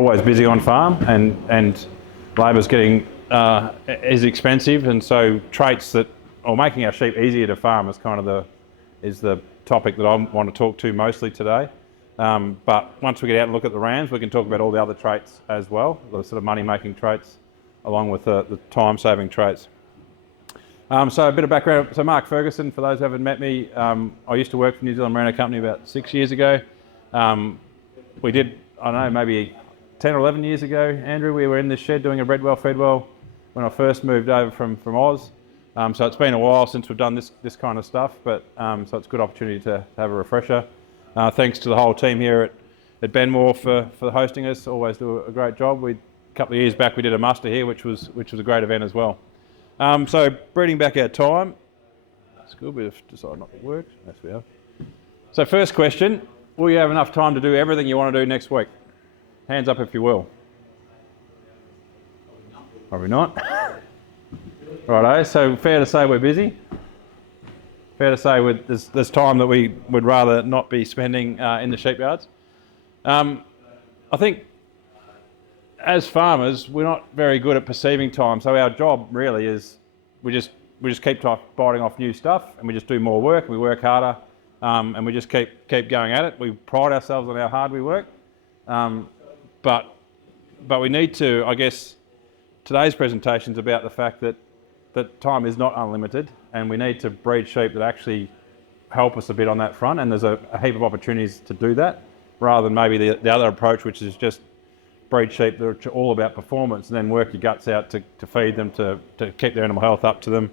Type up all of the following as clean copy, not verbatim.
always busy on farm, and labour's getting is expensive, and so traits that, or making our sheep easier to farm is kind of the topic that I want to talk to mostly today. But once we get out and look at the rams, we can talk about all the other traits as well, the sort of money-making traits, along with the time-saving traits. So a bit of background. So Mark Ferguson, for those who haven't met me, I used to work for New Zealand Merino Company about 6 years ago. We did, I don't know, maybe 10 or 11 years ago, Andrew, we were in this shed doing a bred well, fed well when I first moved over from Oz. So it's been a while since we've done this kind of stuff, but so it's a good opportunity to have a refresher. Thanks to the whole team here at Benmore for hosting us. Always do a great job. A couple of years back we did a muster here, which was a great event as well. So breeding back our time. That's good. We've decided not to work. Yes, we have. So first question: will you have enough time to do everything you want to do next week? Hands up if you will. Probably not. Righto. So fair to say we're busy. Fair to say there's time that we would rather not be spending in the sheep yards. I think as farmers, we're not very good at perceiving time. So our job really is we just keep biting off new stuff, and we just do more work. We work harder, and we just keep going at it. We pride ourselves on how hard we work, but we need to. I guess today's presentation is about the fact that time is not unlimited, and we need to breed sheep that actually help us a bit on that front. And there's a heap of opportunities to do that, rather than maybe the other approach, which is just breed sheep that are all about performance and then work your guts out to feed them, to keep their animal health up to them.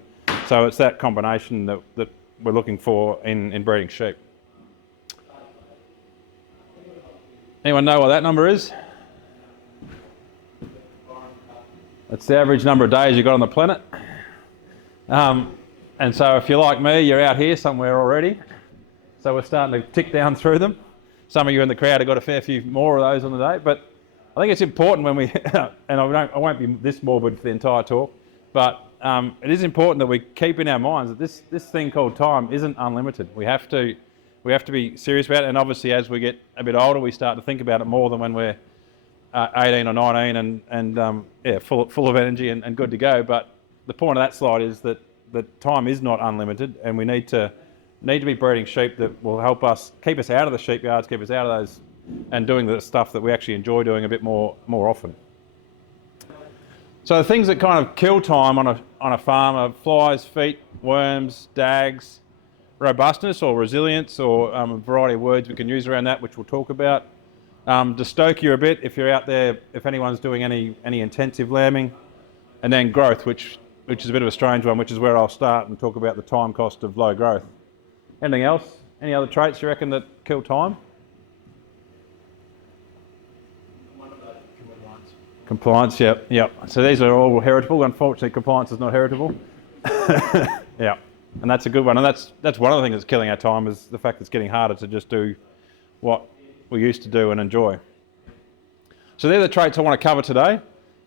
So it's that combination that we're looking for in breeding sheep. Anyone know what that number is? That's the average number of days you've got on the planet. And so if you're like me, you're out here somewhere already. So we're starting to tick down through them. Some of you in the crowd have got a fair few more of those on the day, but I think it's important when we, and I won't be this morbid for the entire talk, but it is important that we keep in our minds that this thing called time isn't unlimited. We have to be serious about it, and obviously as we get a bit older, we start to think about it more than when we're 18 or 19 and full of energy and good to go. But the point of that slide is that time is not unlimited, and we need to be breeding sheep that will help us keep us out of the sheep yards, keep us out of those, and doing the stuff that we actually enjoy doing a bit more often. So the things that kind of kill time on a farm are flies, feet, worms, dags, robustness or resilience, or a variety of words we can use around that, which we'll talk about. Dystocia a bit if you're out there, if anyone's doing any intensive lambing, and then growth, which is a bit of a strange one, which is where I'll start and talk about the time cost of low growth. Anything else? Any other traits you reckon that kill time? Compliance, yep. So these are all heritable. Unfortunately, compliance is not heritable. Yeah, and that's a good one. And that's one of the things that's killing our time, is the fact that it's getting harder to just do what we used to do and enjoy. So they're the traits I want to cover today.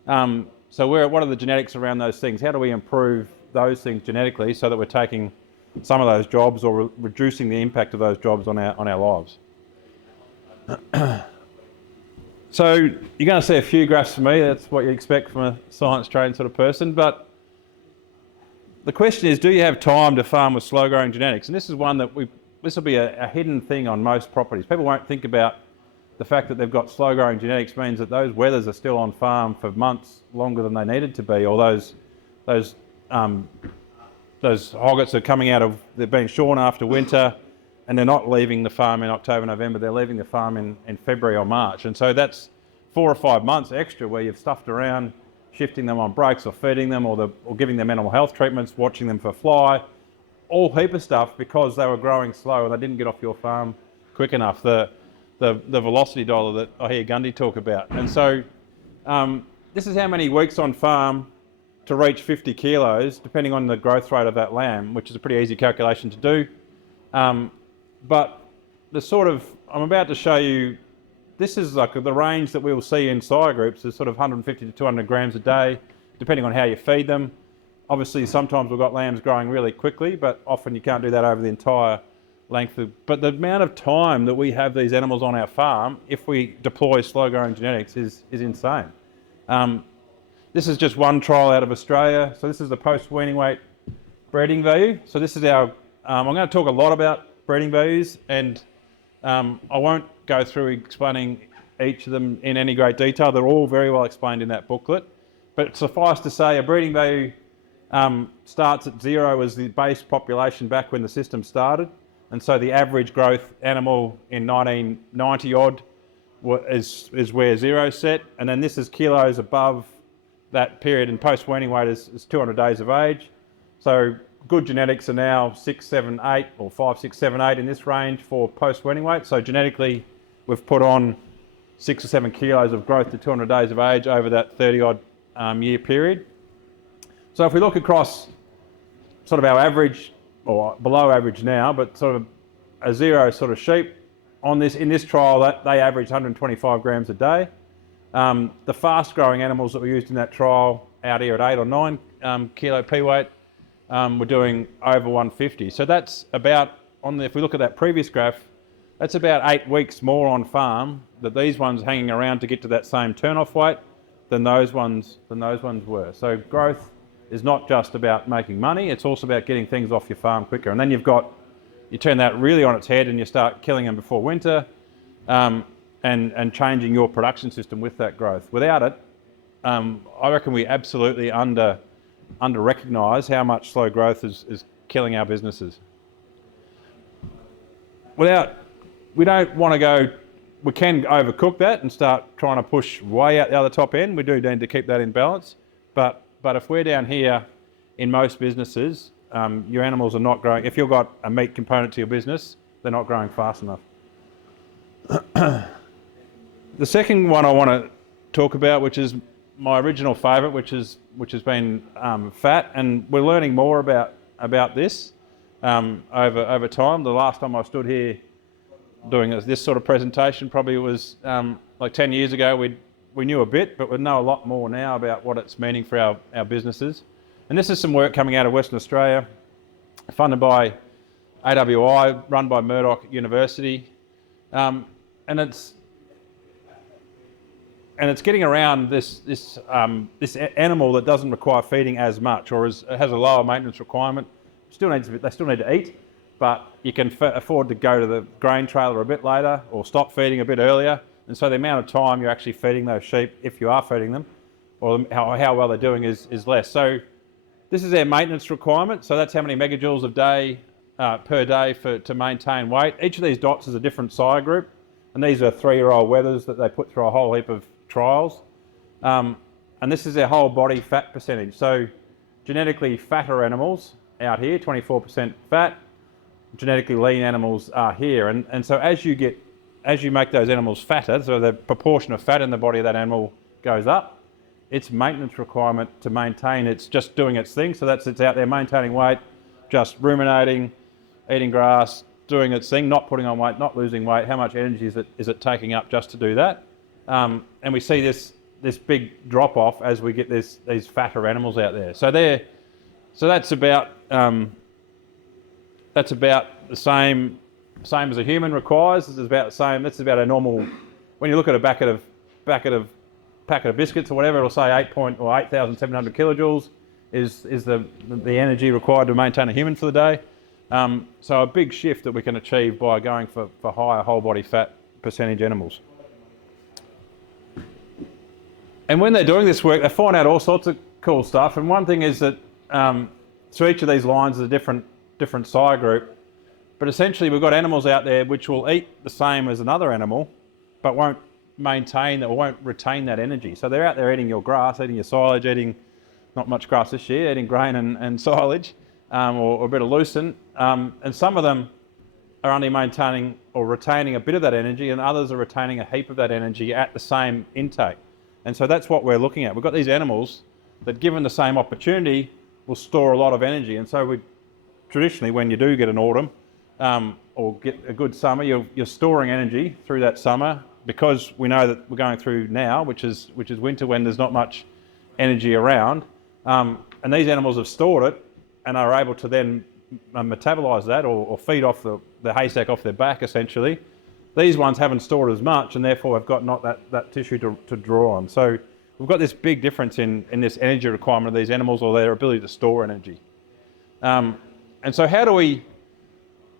So what are the genetics around those things? How do we improve those things genetically so that we're taking some of those jobs or reducing the impact of those jobs on our lives? So you're going to see a few graphs from me. That's what you expect from a science trained sort of person. But the question is, do you have time to farm with slow growing genetics? And this is one that this will be a hidden thing on most properties. People won't think about the fact that they've got slow growing genetics means that those wethers are still on farm for months longer than they needed to be, or those hoggets are coming out of, they're being shorn after winter, and they're not leaving the farm in October, November, they're leaving the farm in February or March. And so that's 4 or 5 months extra where you've stuffed around, shifting them on breaks or feeding them or giving them animal health treatments, watching them for fly, all heap of stuff because they were growing slow and they didn't get off your farm quick enough. The velocity dollar that I hear Gundy talk about. And so this is how many weeks on farm to reach 50 kilos, depending on the growth rate of that lamb, which is a pretty easy calculation to do. But I'm about to show you, this is like the range that we will see in sire groups is sort of 150 to 200 grams a day, depending on how you feed them. Obviously, sometimes we've got lambs growing really quickly, but often you can't do that over the entire length. But the amount of time that we have these animals on our farm, if we deploy slow-growing genetics, is insane. This is just one trial out of Australia. So this is the post-weaning weight breeding value. So this is our, I'm going to talk a lot about breeding values, and I won't go through explaining each of them in any great detail. They're all very well explained in that booklet. But suffice to say, a breeding value starts at 0 as the base population back when the system started. And so the average growth animal in 1990 odd is where 0 is set. And then this is kilos above that period, and post-weaning weight is 200 days of age. So good genetics are now 6, 7, 8, or 5, 6, 7, 8 in this range for post-weaning weight. So genetically, we've put on 6 or 7 kilos of growth to 200 days of age over that 30 odd year period. So if we look across sort of our average, or below average now, but sort of a 0 sort of sheep, in this trial that they averaged 125 grams a day. The fast growing animals that were used in that trial out here at 8 or 9 kilo P weight were doing over 150. So that's about, if we look at that previous graph, that's about 8 weeks more on farm that these ones hanging around to get to that same turn off weight than those ones were. So growth is not just about making money, it's also about getting things off your farm quicker. And then you turn that really on its head and you start killing them before winter, and changing your production system with that growth. Without it, I reckon we absolutely under recognise how much slow growth is killing our businesses. We don't want to go, we can overcook that and start trying to push way out the other top end. We do need to keep that in balance. But if we're down here, in most businesses, your animals are not growing. If you've got a meat component to your business, they're not growing fast enough. The second one I want to talk about, which is my original favourite, which has been fat, and we're learning more about this over time. The last time I stood here doing this sort of presentation, probably it was like 10 years ago. We knew a bit, but we know a lot more now about what it's meaning for our businesses. And this is some work coming out of Western Australia, funded by AWI, run by Murdoch University, and it's getting around this animal that doesn't require feeding as much, or has a lower maintenance requirement. They still need to eat, but you can afford to go to the grain trailer a bit later or stop feeding a bit earlier. And so the amount of time you're actually feeding those sheep, if you are feeding them, or how well they're doing is less. So this is their maintenance requirement. So that's how many megajoules per day to maintain weight. Each of these dots is a different sire group, and these are 3-year-old wethers that they put through a whole heap of trials. And this is their whole body fat percentage. So genetically fatter animals out here, 24% fat. Genetically lean animals are here. And so as you make those animals fatter, so the proportion of fat in the body of that animal goes up, its maintenance requirement to maintain, it's just doing its thing. So it's out there maintaining weight, just ruminating, eating grass, doing its thing, not putting on weight, not losing weight. How much energy is it taking up just to do that? And we see this big drop off as we get these fatter animals out there. So that's about the same as a human requires. This is about the same. This is about a normal. When you look at a packet of biscuits or whatever, it'll say 8,700 kilojoules is the energy required to maintain a human for the day. So a big shift that we can achieve by going for higher whole body fat percentage animals. And when they're doing this work, they find out all sorts of cool stuff. And one thing is that so each of these lines is a different sire group. But essentially, we've got animals out there which will eat the same as another animal, but won't maintain or won't retain that energy. So they're out there eating your grass, eating your silage, eating not much grass this year, eating grain and silage, or a bit of lucerne. And some of them are only maintaining or retaining a bit of that energy, and others are retaining a heap of that energy at the same intake. And so that's what we're looking at. We've got these animals that, given the same opportunity, will store a lot of energy. And so traditionally, when you do get an autumn, or get a good summer, you're storing energy through that summer, because we know that we're going through now, which is winter, when there's not much energy around. And these animals have stored it and are able to then metabolise that or feed off the haystack off their back, essentially. These ones haven't stored as much, and therefore have got not that tissue to draw on. So we've got this big difference in this energy requirement of these animals, or their ability to store energy. And so how do we,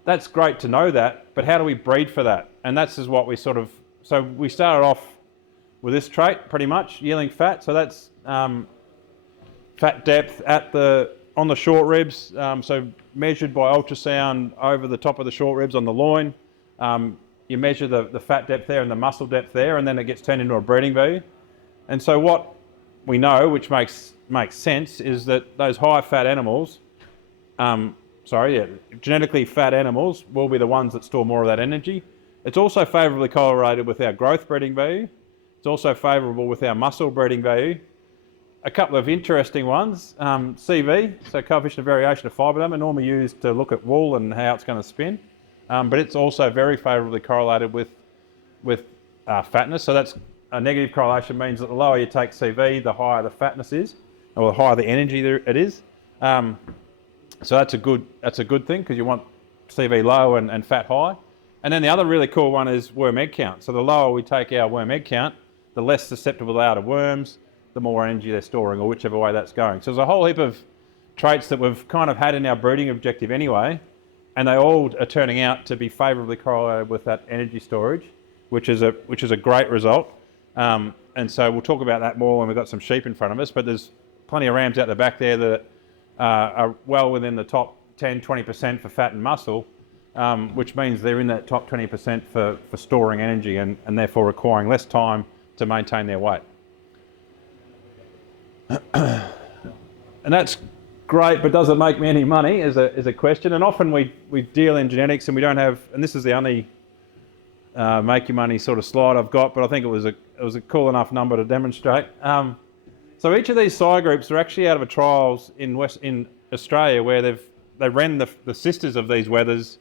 that's great to know that, but how do we breed for that? And that's is what we so we started off with this trait pretty much, yielding fat. So that's fat depth on the short ribs, so measured by ultrasound over the top of the short ribs on the loin. You measure the fat depth there and the muscle depth there, and then it gets turned into a breeding value. And so what we know, which makes sense, is that those high fat animals, genetically fat animals will be the ones that store more of that energy. It's also favourably correlated with our growth breeding value. It's also favourable with our muscle breeding value. A couple of interesting ones, CV, so coefficient of variation of fibre, are normally used to look at wool and how it's going to spin. But it's also very favourably correlated with fatness. So that's a negative correlation, means that the lower you take CV, the higher the fatness is, or the higher the energy it is. So that's a good thing, because you want CV low and fat high. And then the other really cool one is worm egg count. So the lower we take our worm egg count, the less susceptible they are to worms, the more energy they're storing, or whichever way that's going. So there's a whole heap of traits that we've kind of had in our breeding objective anyway, and they all are turning out to be favourably correlated with that energy storage, which is a great result. And so we'll talk about that more when we've got some sheep in front of us, but there's plenty of rams out the back there that are well within the top 10-20% for fat and muscle, which means they're in that top 20% for storing energy and therefore requiring less time to maintain their weight. And that's great, but does it make me any money is a question. And often we deal in genetics and we don't have, and this is the only make you money sort of slide I've got, but I think it was a cool enough number to demonstrate. So each of these sire groups are actually out of a trials in Australia where they ran the sisters of these wethers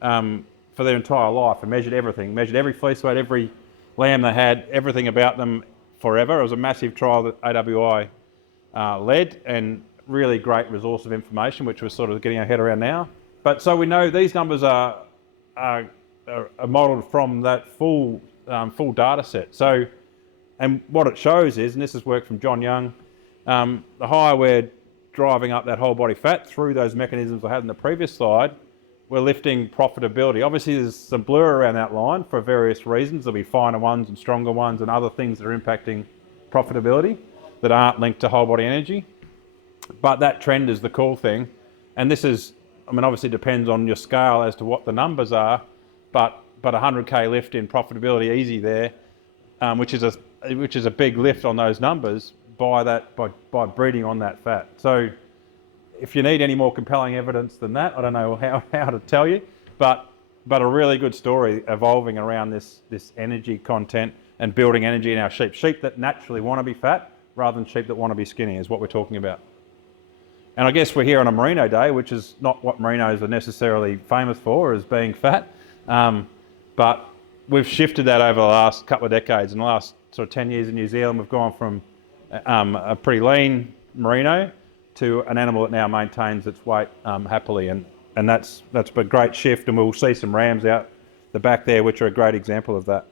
for their entire life and measured everything, measured every fleece weight, every lamb they had, everything about them forever. It was a massive trial that AWI led, and really great resource of information, which we're sort of getting our head around now. But so we know these numbers are modelled from that full data set. So, and what it shows is, and this is work from John Young, the higher we're driving up that whole body fat through those mechanisms I had in the previous slide, we're lifting profitability. Obviously there's some blur around that line for various reasons. There'll be finer ones and stronger ones and other things that are impacting profitability that aren't linked to whole body energy. But that trend is the cool thing. And this is, I mean, obviously depends on your scale as to what the numbers are, but 100k lift in profitability easy there, which is a big lift on those numbers by breeding on that fat. So if you need any more compelling evidence than that, I don't know how to tell you, but a really good story evolving around this energy content and building energy in our sheep. Sheep that naturally want to be fat rather than sheep that want to be skinny is what we're talking about. And I guess we're here on a Merino day, which is not what Merinos are necessarily famous for, as being fat. But we've shifted that over the last couple of decades. In the last sort of 10 years in New Zealand, we've gone from a pretty lean Merino to an animal that now maintains its weight happily. And that's a great shift, and we'll see some rams out the back there, which are a great example of that.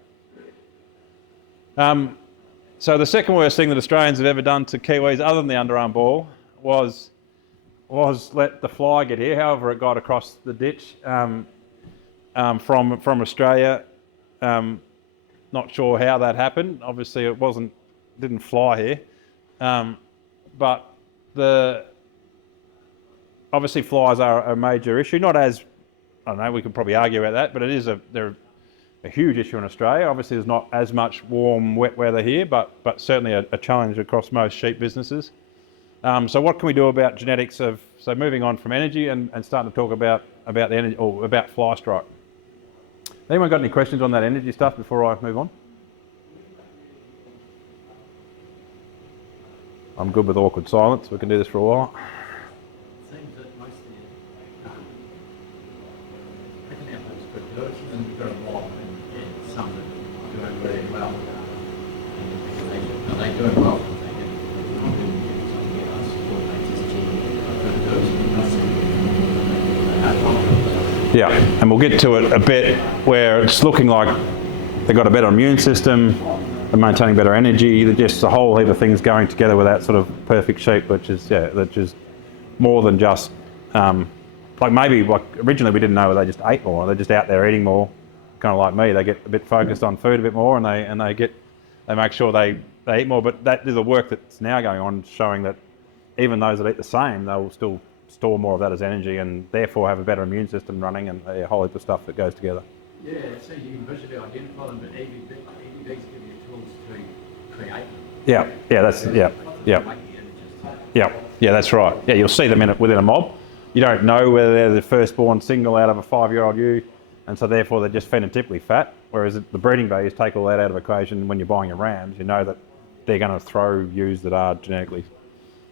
So the second worst thing that Australians have ever done to Kiwis, other than the underarm ball, was let the fly get here. However, it got across the ditch from Australia. Not sure how that happened. Obviously, it didn't fly here. But obviously flies are a major issue. Not as, I don't know, we could probably argue about that, but they're a huge issue in Australia. Obviously, there's not as much warm, wet weather here, but certainly a challenge across most sheep businesses. So what can we do about genetics so moving on from energy and starting to talk about the energy, or about fly strike? Anyone got any questions on that energy stuff before I move on? I'm good with awkward silence. We can do this for a while. It seems that most of the picking out those good birds, and you've got a lot, and some that are doing very well. Are they doing well? Yeah, and we'll get to it a bit where it's looking like they've got a better immune system, they're maintaining better energy, they're just a whole heap of things going together with that sort of perfect sheep, which is more than just, like maybe like originally we didn't know they just ate more, they're just out there eating more, kind of like me, they get a bit focused on food a bit more and they make sure they eat more, but that is the work that's now going on showing that even those that eat the same, they'll still store more of that as energy and therefore have a better immune system running and a whole heap of stuff that goes together. Yeah, so you can visually identify them, but EBWs give you tools to create them. Yeah, that's right. Yeah, you'll see them within a mob. You don't know whether they're the firstborn single out of a 5-year-old ewe, and so therefore they're just phenotypically fat, whereas the breeding values take all that out of equation. When you're buying your rams, you know that they're going to throw ewes that are genetically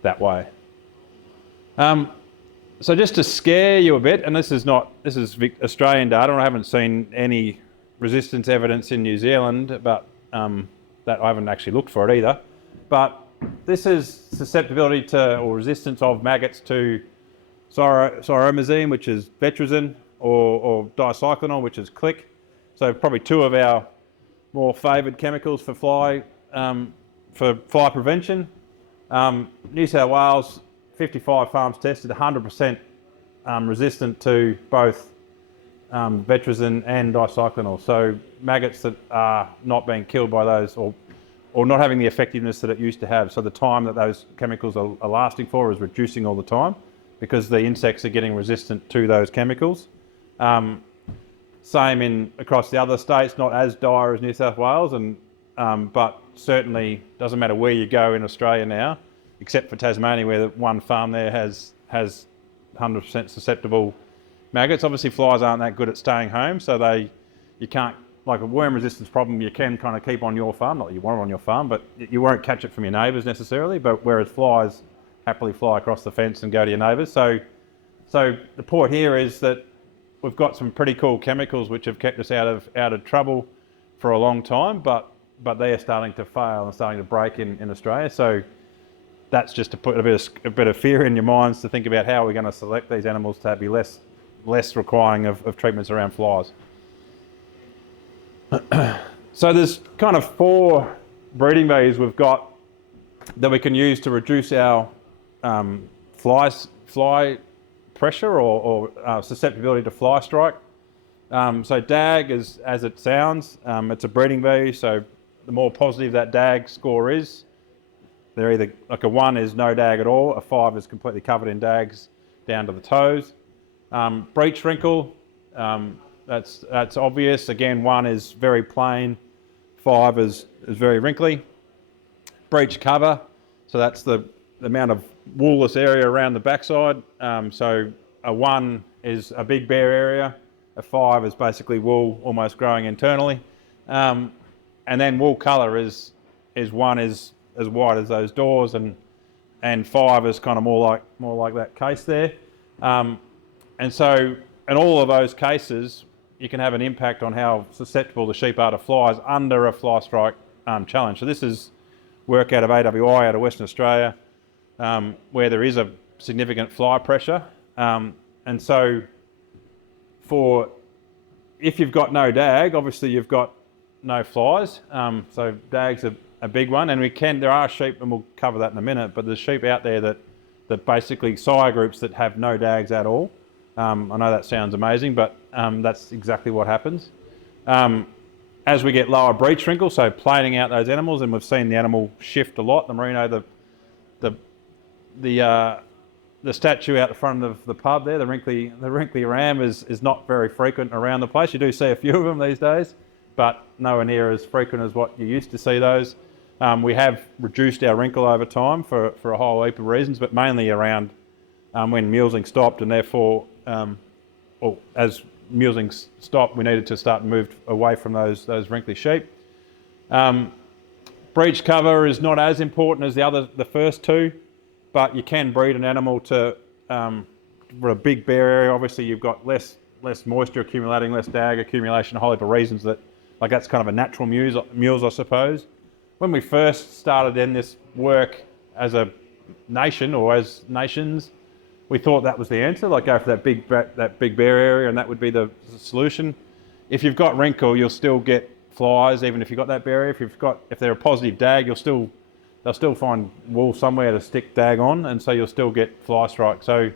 that way. So just to scare you a bit, and this is Australian data, and I haven't seen any resistance evidence in New Zealand, but that I haven't actually looked for it either. But this is susceptibility to or resistance of maggots to cyromazine, which is vetrazine, or dicyclonol, which is click. So probably two of our more favoured chemicals for fly prevention. New South Wales, 55 farms tested, 100% resistant to both vetrazine and dicyclonol. So maggots that are not being killed by those or not having the effectiveness that it used to have. So the time that those chemicals are lasting for is reducing all the time because the insects are getting resistant to those chemicals. Same across the other states, not as dire as New South Wales, but certainly doesn't matter where you go in Australia now, except for Tasmania, where one farm there has 100% susceptible maggots. Obviously, flies aren't that good at staying home, so you can't, like a worm resistance problem, you can kind of keep on your farm, not that you want it on your farm, but you won't catch it from your neighbours necessarily, but whereas flies happily fly across the fence and go to your neighbours. So the point here is that we've got some pretty cool chemicals which have kept us out of trouble for a long time, but they are starting to fail and starting to break in Australia. So that's just to put a bit of fear in your minds to think about how we're going to select these animals to be less requiring of treatments around flies. So there's kind of 4 breeding values we've got that we can use to reduce our fly pressure or susceptibility to fly strike. So DAG is, as it sounds, it's a breeding value. So the more positive that DAG score is, they're either like a 1 is no DAG at all, a 5 is completely covered in DAGs down to the toes. Breech wrinkle, that's obvious. Again, 1 is very plain, 5 is very wrinkly. Breech cover, so that's the amount of woolless area around the backside. So a 1 is a big bare area, a 5 is basically wool almost growing internally. And then wool colour is 1 is as white as those doors, and 5 is kind of more like that case there. And so in all of those cases, you can have an impact on how susceptible the sheep are to flies under a fly strike challenge. So this is work out of AWI out of Western Australia, where there is a significant fly pressure. And so if you've got no DAG, obviously you've got no flies. So DAG's a big one, and there are sheep, and we'll cover that in a minute, but there's sheep out there that basically sire groups that have no DAGs at all. I know that sounds amazing, but that's exactly what happens. As we get lower breech wrinkle, so planing out those animals, and we've seen the animal shift a lot. The Merino, the statue out the front of the pub there, the wrinkly ram is not very frequent around the place. You do see a few of them these days, but nowhere near as frequent as what you used to see those. We have reduced our wrinkle over time for a whole heap of reasons, but mainly around when mulesing stopped, and therefore, as mulesing stopped, we needed to start and move away from those wrinkly sheep. Breech cover is not as important as the first 2, but you can breed an animal for a big bare area. Obviously, you've got less moisture accumulating, less DAG accumulation, a whole heap of reasons that's kind of a natural muse, I suppose. When we first started in this work as a nation or as nations, we thought that was the answer, like go for that big bare area and that would be the solution. If you've got wrinkle, you'll still get flies, even if you've got that bare area. If they're a positive DAG, they'll still find wool somewhere to stick DAG on, and so you'll still get fly strike. So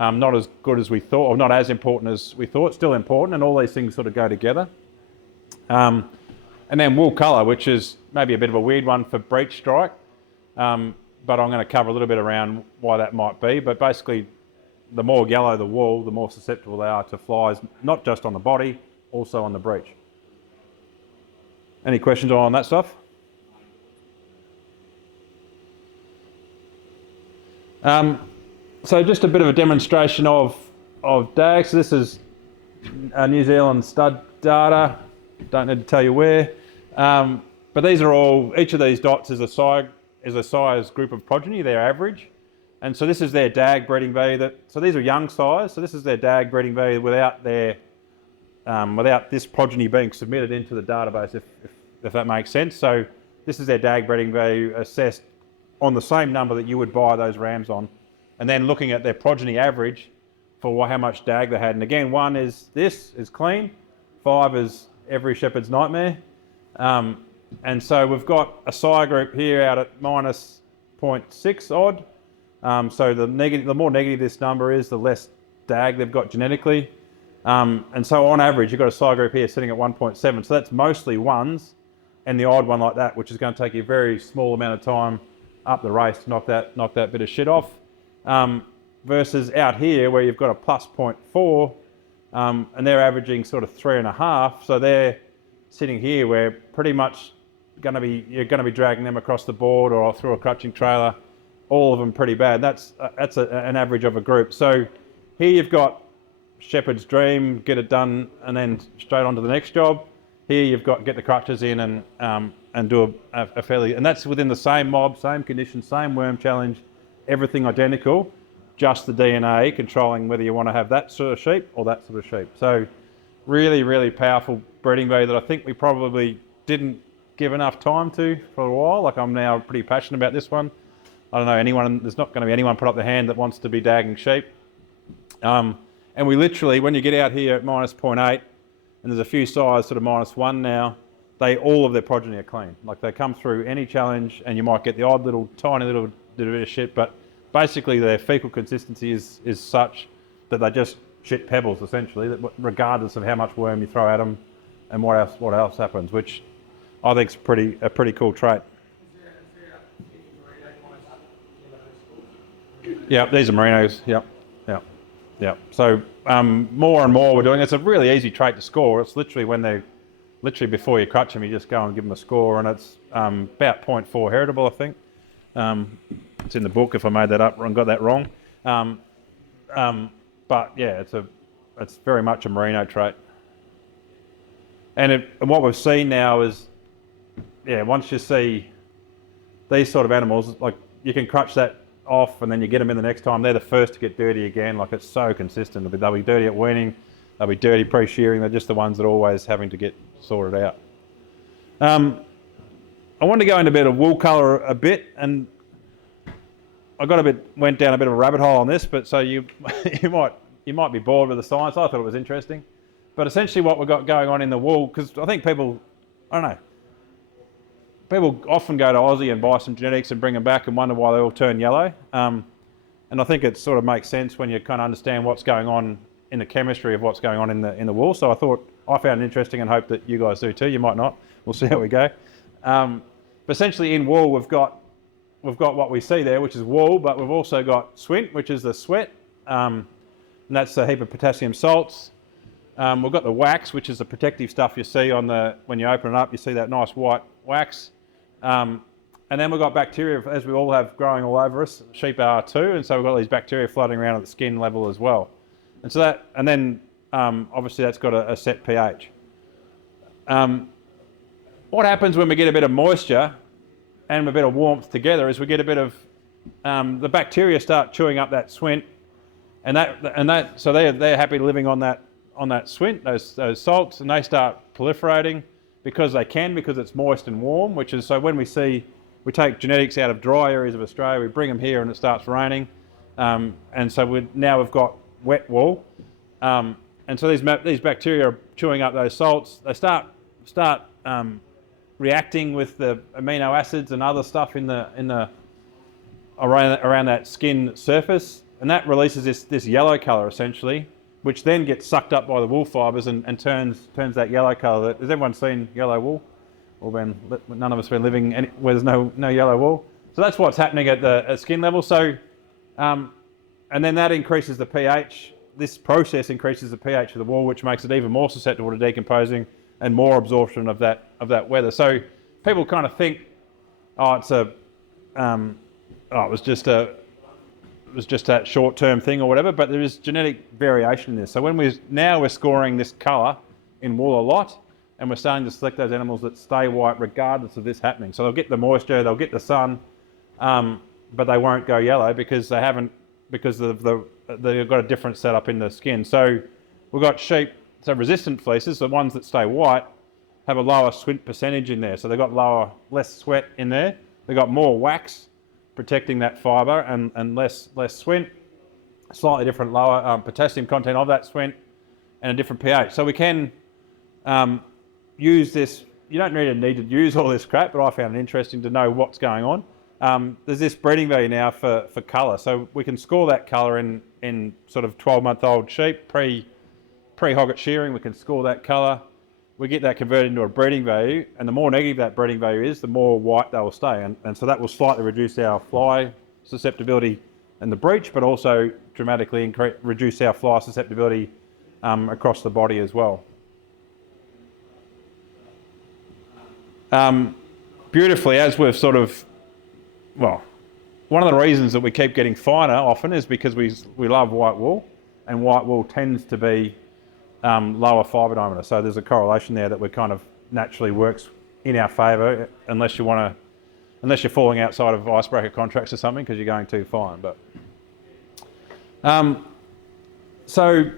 not as good as we thought, or not as important as we thought. Still important, and all these things sort of go together. And then wool colour, which is maybe a bit of a weird one for breech strike, but I'm going to cover a little bit around why that might be. But basically, the more yellow the wool, the more susceptible they are to flies, not just on the body, also on the breech. Any questions on that stuff? So just a bit of a demonstration of DAG. So this is New Zealand stud data. Don't need to tell you where. But these are all, each of these dots is a size group of progeny, their average. And so this is their DAG breeding value. So these are young size. So this is their DAG breeding value without this progeny being submitted into the database, if that makes sense. So this is their DAG breeding value assessed on the same number that you would buy those rams on, and then looking at their progeny average for how much DAG they had. And again, 1 is clean, 5 is every shepherd's nightmare. And so we've got a sire group here out at minus 0.6 odd. So the more negative this number is, the less DAG they've got genetically. And so on average, you've got a sire group here sitting at 1.7. So that's mostly 1s, and the odd one like that, which is going to take you a very small amount of time up the race to knock that bit of shit off. Versus out here where you've got a plus 0.4, and they're averaging sort of 3.5. So they're sitting here where pretty much you're going to be dragging them across the board or through a crutching trailer, all of them pretty bad. That's an average of a group. So here you've got shepherd's dream, get it done, and then straight on to the next job. Here you've got get the crutches in and do a fairly, and that's within the same mob, same conditions, same worm challenge, everything identical, just the DNA controlling whether you want to have that sort of sheep or that sort of sheep. So really, really powerful breeding value that I think we probably didn't give enough time to for a while. Like, I'm now pretty passionate about this one. I don't know there's not going to be anyone put up their hand that wants to be dagging sheep. And we literally, when you get out here at minus 0.8, and there's a few sires sort of minus 1 now, all of their progeny are clean. Like, they come through any challenge, and you might get the odd tiny little bit of shit, but basically their fecal consistency is such that they just shit pebbles, essentially, regardless of how much worm you throw at them and what else happens, which I think is a pretty cool trait. Yeah, these are Merinos. Yep. So more and more we're doing. It's a really easy trait to score. It's literally before you crutch them, you just go and give them a score, and it's about 0.4 heritable, I think. It's in the book if I made that up and got that wrong. But yeah, it's very much a Merino trait. And what we've seen now is, once you see these sort of animals, like, you can crutch that off and then you get them in the next time, they're the first to get dirty again. Like, it's so consistent. They'll be dirty at weaning, they'll be dirty pre-shearing. They're just the ones that are always having to get sorted out. I wanted to go into a bit of wool colour a bit, and I went down a bit of a rabbit hole on this, but so you might be bored with the science. I thought it was interesting. But essentially what we've got going on in the wool, because I think people often go to Aussie and buy some genetics and bring them back and wonder why they all turn yellow. And I think it sort of makes sense when you kind of understand what's going on in the chemistry of what's going on in the wool. So I found it interesting and hope that you guys do too. You might not. We'll see how we go. But essentially in wool we've got what we see there, which is wool, but we've also got swint, which is the sweat, and that's a heap of potassium salts. We've got the wax, which is the protective stuff you see when you open it up. You see that nice white wax. And then we've got bacteria, as we all have, growing all over us. Sheep are too, and so we've got these bacteria floating around at the skin level as well. And then obviously that's got a set pH. What happens when we get a bit of moisture and a bit of warmth together is we get a bit of the bacteria start chewing up that swint, so they're happy living on that swint, those salts, and they start proliferating because it's moist and warm. So when we take genetics out of dry areas of Australia, we bring them here and it starts raining, And so we've got wet wool. And so these bacteria are chewing up those salts. They start reacting with the amino acids and other stuff in the around that skin surface, and that releases this yellow colour essentially, which then gets sucked up by the wool fibres and turns that yellow colour. Has everyone seen yellow wool? Or none of us have been living where there's no yellow wool. So that's what's happening at skin level. So, and then that increases the pH. This process increases the pH of the wool, which makes it even more susceptible to decomposing and more absorption of that weather. So people kind of think, oh, it was just that short-term thing or whatever, but there is genetic variation in this. So when we're scoring this colour in wool a lot, and we're starting to select those animals that stay white regardless of this happening. So they'll get the moisture, they'll get the sun, but they won't go yellow because they've got a different setup in the skin. So we've got sheep, so resistant fleeces, the ones that stay white, have a lower swint percentage in there. So they've got less sweat in there. They've got more wax protecting that fibre and less swint, slightly different lower potassium content of that swint, and a different pH. So we can use this. You don't really need to use all this crap, but I found it interesting to know what's going on. There's this breeding value now for colour, so we can score that colour in sort of 12-month-old sheep pre-hogget shearing. We can score that colour. We get that converted into a breeding value, and the more negative that breeding value is, the more white they will stay, and so that will slightly reduce our fly susceptibility and the breech, but also dramatically reduce our fly susceptibility across the body as well. Beautifully, as we've one of the reasons that we keep getting finer often is because we love white wool, and white wool tends to be lower fibre diameter. So there's a correlation there that we kind of naturally works in our favour, unless you're falling outside of icebreaker contracts or something because you're going too fine. But so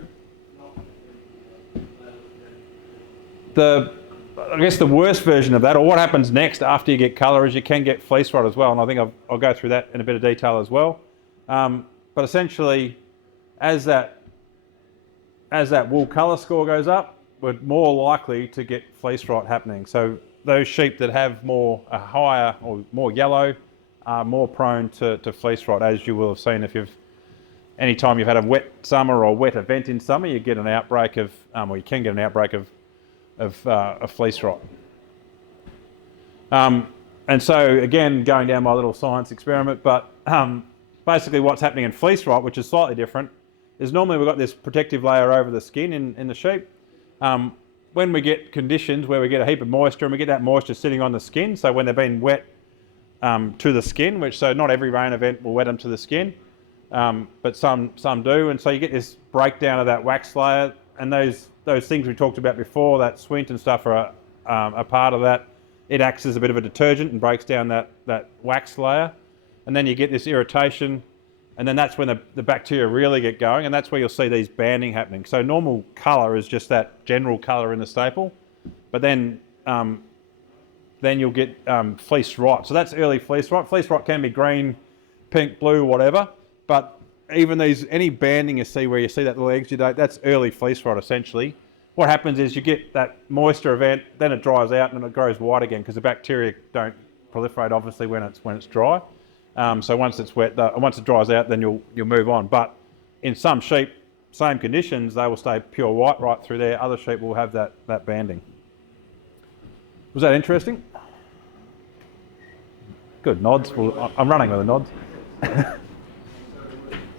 I guess the worst version of that, or what happens next after you get colour, is you can get fleece rot as well, and I think I'll go through that in a bit of detail as well. But essentially, as that wool colour score goes up, we're more likely to get fleece rot happening. So those sheep that have a higher or more yellow are more prone to fleece rot, as you will have seen if anytime you've had a wet summer or wet event in summer, you get an outbreak of, or you can get an outbreak of fleece rot. And so again, going down my little science experiment, but basically what's happening in fleece rot, which is slightly different, is normally we've got this protective layer over the skin in the sheep. When we get conditions where we get a heap of moisture and we get that moisture sitting on the skin, so when they've been wet to the skin, so not every rain event will wet them to the skin, but some do, and so you get this breakdown of that wax layer, and those things we talked about before, that swint and stuff, are a part of that. It acts as a bit of a detergent and breaks down that wax layer, and then you get this irritation, and then that's when the bacteria really get going, and that's where you'll see these banding happening. So normal colour is just that general colour in the staple, but then you'll get fleece rot. So that's early fleece rot. Fleece rot can be green, pink, blue, whatever, but even any banding you see where you see that little exudate, that's early fleece rot essentially. What happens is you get that moisture event, then it dries out and it grows white again because the bacteria don't proliferate obviously when it's dry. So once it's wet, once it dries out, then you'll move on. But in some sheep, same conditions, they will stay pure white right through there. Other sheep will have that banding. Was that interesting? Good, nods. Well, I'm running with the nods.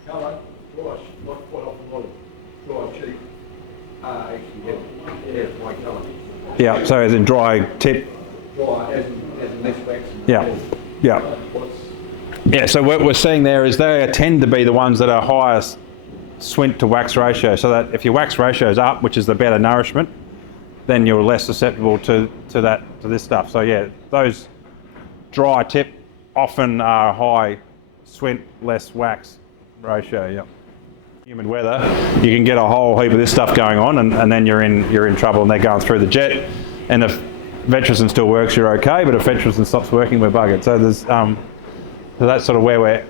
Colour, dry, not quite often a lot of dry sheep actually have white colour. Yeah, so as in dry tip. Dry, as in less wax. Yeah. Yeah, so what we're seeing there is they tend to be the ones that are highest swint to wax ratio, so that if your wax ratio is up, which is the better nourishment, then you're less susceptible to this stuff. So yeah, those dry tip often are high swint, less wax ratio. Yeah. Humid weather, you can get a whole heap of this stuff going on, and then you're in trouble, and they're going through the jet. And if ventricin still works, you're okay, but if ventricin stops working, we're buggered. So there's so that's sort of where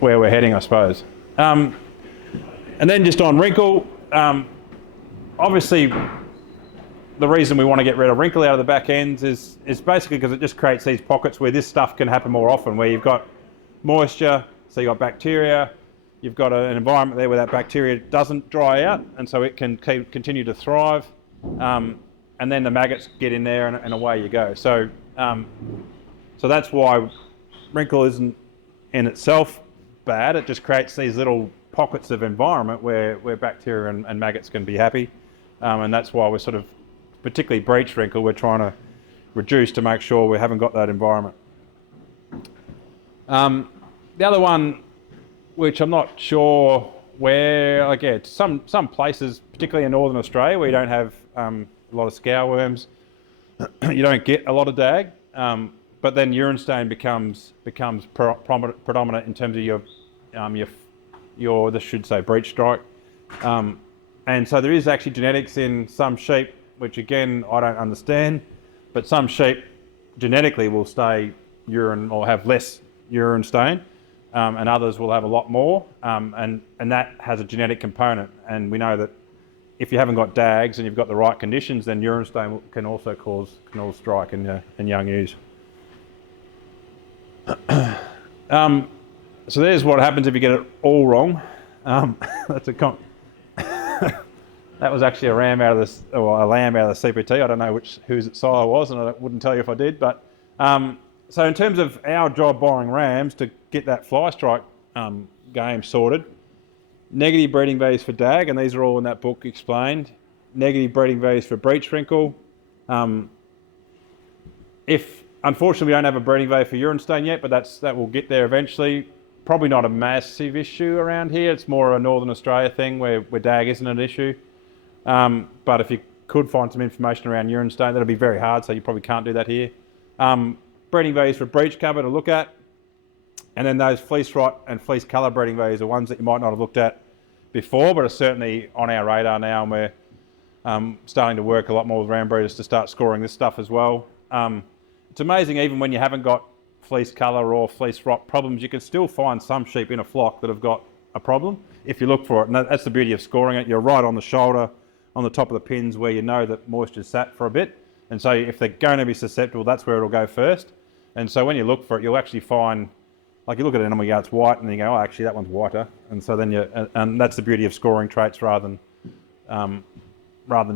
where we're heading, I suppose. And then just on wrinkle, obviously the reason we want to get rid of wrinkle out of the back ends is basically because it just creates these pockets where this stuff can happen more often, where you've got moisture, so you've got bacteria, you've got an environment there where that bacteria doesn't dry out, and so it can continue to thrive, and then the maggots get in there and away you go. So, so that's why wrinkle isn't in itself bad. It just creates these little pockets of environment where bacteria and maggots can be happy, and that's why we're sort of, particularly breech wrinkle, we're trying to reduce to make sure we haven't got that environment. The other one, which I'm not sure where, I get some places, particularly in Northern Australia, where you don't have a lot of scourworms, you don't get a lot of DAG, but then urine stain becomes predominant in terms of your this should say breech strike, and so there is actually genetics in some sheep, which again I don't understand, but some sheep genetically will stay urine or have less urine stain, and others will have a lot more, and that has a genetic component, and we know that if you haven't got DAGs and you've got the right conditions, then urine stain can also cause strike in young ewes. So there's what happens if you get it all wrong. That's that was actually a lamb out of the CPT. I don't know whose sire was, and I wouldn't tell you if I did. But so in terms of our job buying rams to get that fly strike game sorted, negative breeding values for DAG, and these are all in that book explained. Negative breeding values for breech wrinkle. If unfortunately we don't have a breeding value for urine stain yet, but that will get there eventually. Probably not a massive issue around here. It's more a Northern Australia thing where DAG isn't an issue. But if you could find some information around urine stain, that'll be very hard, so you probably can't do that here. Breeding values for breech cover to look at. And then those fleece rot and fleece colour breeding values are ones that you might not have looked at before, but are certainly on our radar now, and we're starting to work a lot more with ram breeders to start scoring this stuff as well. It's amazing, even when you haven't got fleece colour or fleece rot problems, you can still find some sheep in a flock that have got a problem if you look for it. And that's the beauty of scoring it. You're right on the shoulder, on the top of the pins where you know that moisture's sat for a bit. And so if they're going to be susceptible, that's where it'll go first. And so when you look for it, you'll actually find, like you look at an animal, you go, it's white, and then you go, oh, actually that one's whiter. And so then and that's the beauty of scoring traits rather than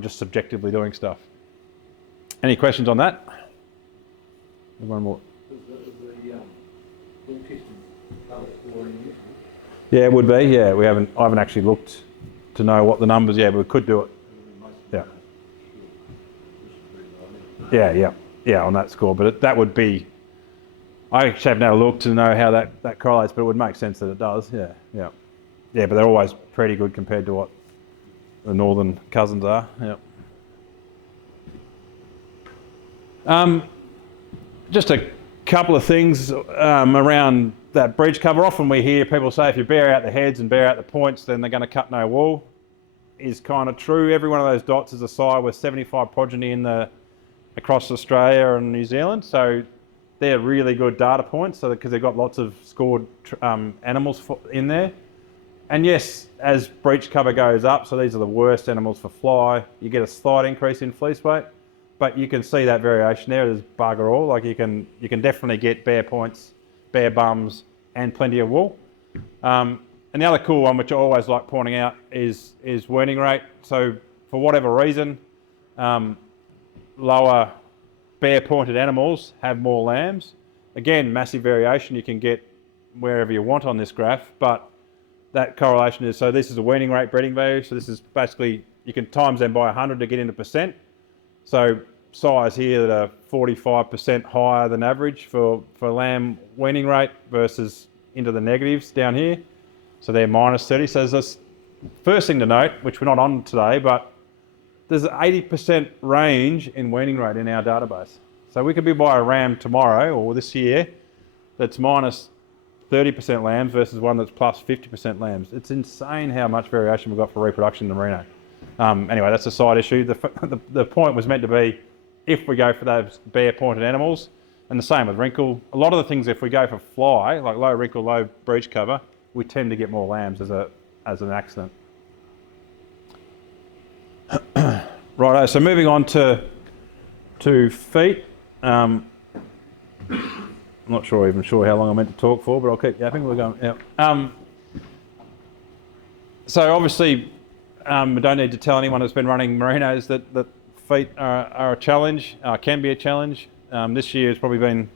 just subjectively doing stuff. Any questions on that? One more. Yeah, it would be. Yeah, I haven't actually looked to know what the numbers. Yeah, but we could do it. Yeah, on that score. But that would be. I actually haven't had a look to know how that correlates, but it would make sense that it does. Yeah. But they're always pretty good compared to what the northern cousins are. Yeah. Just a couple of things around that breech cover. Often we hear people say if you bare out the heads and bare out the points, then they're going to cut no wool. Is kind of true. Every one of those dots is a sire with 75 progeny across Australia and New Zealand. So they're really good data points. So because they've got lots of scored animals in there. And yes, as breech cover goes up, so these are the worst animals for fly, you get a slight increase in fleece weight. But you can see that variation there. There's bugger all. Like you can definitely get bare points, bare bums, and plenty of wool. And the other cool one, which I always like pointing out, is weaning rate. So for whatever reason, lower bare pointed animals have more lambs. Again, massive variation. You can get wherever you want on this graph, but that correlation is, so this is a weaning rate breeding value. So this is basically, you can times them by 100 to get into percent. So sires here that are 45% higher than average for lamb weaning rate versus into the negatives down here. So they're minus 30. So there's this first thing to note, which we're not on today, but there's an 80% range in weaning rate in our database. So we could be buying a ram tomorrow or this year that's minus 30% lambs versus one that's plus 50% lambs. It's insane how much variation we've got for reproduction in the Merino. Anyway, that's a side issue. The point was meant to be, if we go for those bare pointed animals, And the same with wrinkle. A lot of the things, if we go for fly, like low wrinkle, low breech cover, we tend to get more lambs as an accident. Righto, so moving on to feet. I'm not sure how long I'm meant to talk for, but I'll keep yapping. We're going. Yeah. So obviously, we don't need to tell anyone who's been running Merinos that feet are a challenge, can be a challenge. This year has probably been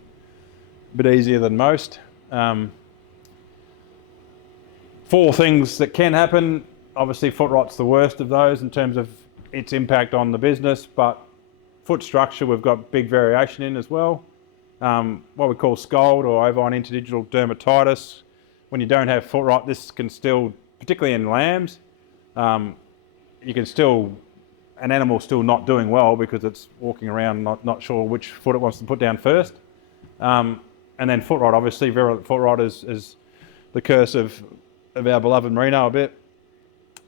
a bit easier than most. 4 things that can happen. Obviously, foot rot's the worst of those in terms of its impact on the business, but foot structure we've got big variation in as well. What we call scald or ovine interdigital dermatitis. When you don't have foot rot, this can still, particularly in lambs, you can still, an animal still not doing well because it's walking around not sure which foot it wants to put down first. And then foot rot, obviously, virulent foot rot is the curse of our beloved Merino a bit.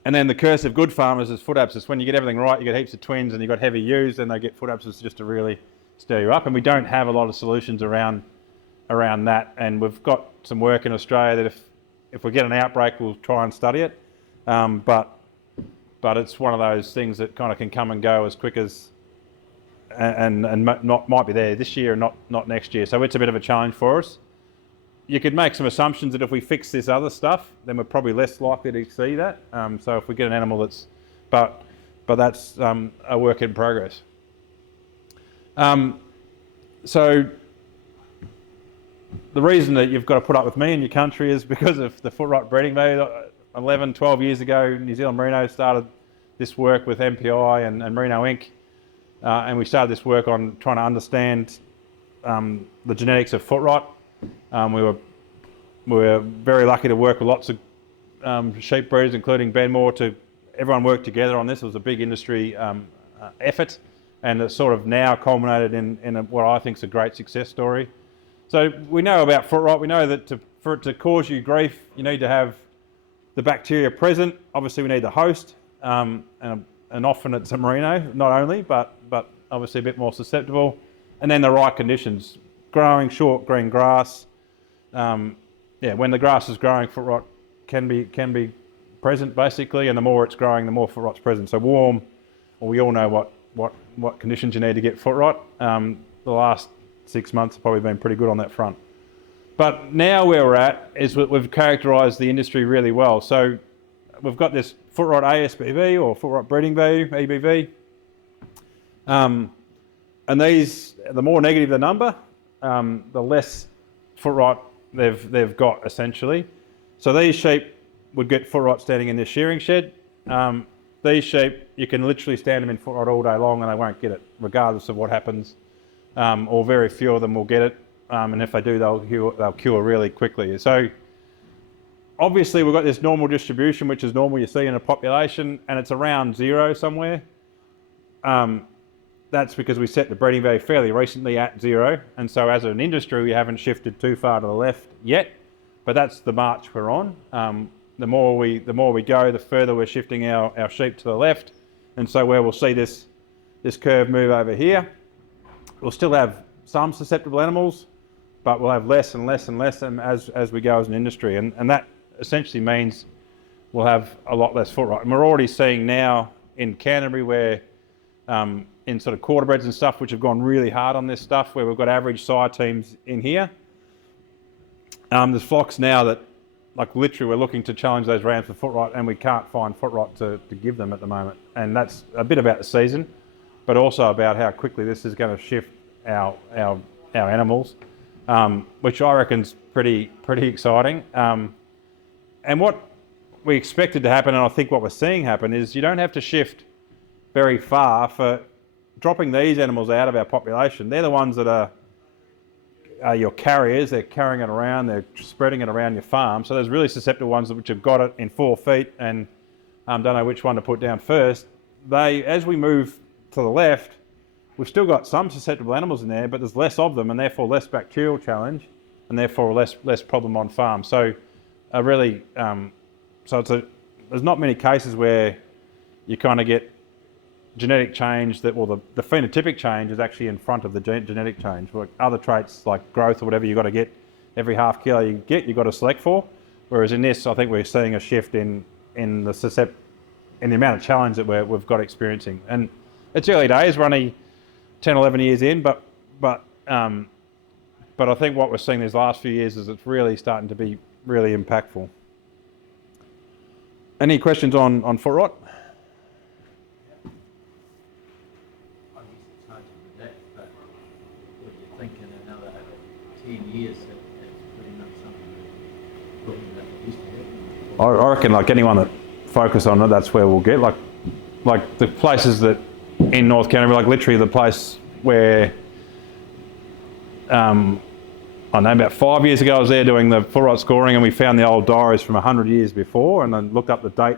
And then the curse of good farmers is foot abscess. When you get everything right, you get heaps of twins and you've got heavy ewes, and they get foot abscess just to really stir you up. And we don't have a lot of solutions around that. And we've got some work in Australia that if we get an outbreak, we'll try and study it. But it's one of those things that kind of can come and go as quick as, and might be there this year and not next year. So it's a bit of a challenge for us. You could make some assumptions that if we fix this other stuff, then we're probably less likely to see that. So if we get an animal that's, but that's a work in progress. So the reason that you've got to put up with me in your country is because of the foot rot breeding value. 11, 12 years ago, New Zealand Merino started this work with MPI and Merino Inc. And we started this work on trying to understand the genetics of foot rot. We were very lucky to work with lots of sheep breeders, including Benmore. Everyone worked together on this. It was a big industry effort, and it's sort of now culminated in what I think is a great success story. So we know about foot rot. We know that for it to cause you grief, you need to have the bacteria present. Obviously, we need the host, and often it's a Merino, not only, but obviously a bit more susceptible, and then the right conditions. Growing short green grass. When the grass is growing, foot rot can be present basically, and the more it's growing, the more foot rot's present. So warm, well, we all know what conditions you need to get foot rot. The last 6 months have probably been pretty good on that front. But now where we're at is we've characterised the industry really well. So we've got this foot rot ASBV or foot rot breeding value, EBV. And these, the more negative the number, the less foot rot they've got essentially. So these sheep would get foot rot standing in this shearing shed. These sheep, you can literally stand them in foot rot all day long and they won't get it, regardless of what happens. Or very few of them will get it. And if they do, they'll cure really quickly. So obviously we've got this normal distribution, which is normal you see in a population, and it's around 0 somewhere. That's because we set the breeding value fairly recently at 0, and so as an industry we haven't shifted too far to the left yet, but that's the march we're on. The more we go, the further we're shifting our sheep to the left, and so where we'll see this curve move over here, we'll still have some susceptible animals, but we'll have less and less and less as we go as an industry, and that essentially means we'll have a lot less foot rot. And we're already seeing now in Canterbury where in sort of quarterbreds and stuff, which have gone really hard on this stuff, where we've got average sire teams in here. There's flocks now that, like literally, we're looking to challenge those rams for foot rot, and we can't find foot rot to give them at the moment. And that's a bit about the season, but also about how quickly this is going to shift our animals, which I reckon's pretty exciting. And what we expected to happen, and I think what we're seeing happen, is you don't have to shift very far for dropping these animals out of our population. They're the ones that are your carriers. They're carrying it around, they're spreading it around your farm. So there's really susceptible ones which have got it in 4 feet and don't know which one to put down first. As we move to the left, we've still got some susceptible animals in there, but there's less of them and therefore less bacterial challenge and therefore less problem on farm. So there's not many cases where you kind of get genetic change that, well, the phenotypic change is actually in front of the genetic change. Like other traits like growth or whatever, you've got to get every half kilo you get, you've got to select for. Whereas in this, I think we're seeing a shift in the amount of challenge that we've got experiencing. And it's early days, we're only 10, 11 years in, but I think what we're seeing these last few years is it's really starting to be really impactful. Any questions on footrot? I guess it's hard to predict, but what do you think in another 10 years that that's pretty much something that used to happen? I reckon like anyone that focus on it, that's where we'll get. Like the places that in North Canterbury, like literally the place where I know about 5 years ago I was there doing the footrot scoring, and we found the old diaries from 100 years before, and then looked up the date